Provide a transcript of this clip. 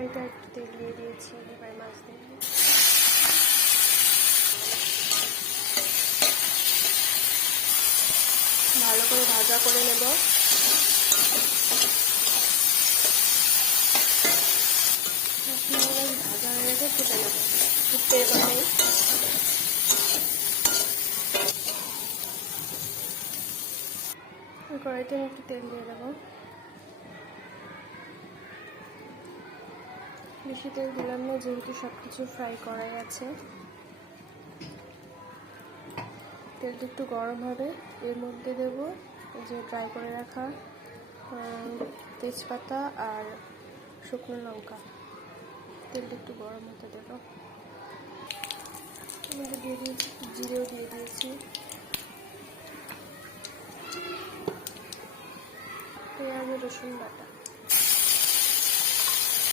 কড়াইতে একটু তেল দিয়ে দিয়েছি, এবার মাছ দিয়ে ভালো করে ভাজা করে নেব। ভাজা হয়ে গেছে, ফুটে নেব। ফুটতে এবার নেই কড়াইতে একটু তেল দিয়ে দেবো। বেশি তেল দিলাম না, যেহেতু সব কিছু ফ্রাই করাই আছে। তেলটা একটু গরম হবে, এর মধ্যে দেব এই যে ড্রাই করে রাখা তেজপাতা আর শুকনো লঙ্কা। তেলটা একটু গরম হতে দেবো। এর মধ্যে দিয়ে দিয়েছি জিরেও দিয়ে দিয়েছি, পেঁয়াজ রসুন বাটা।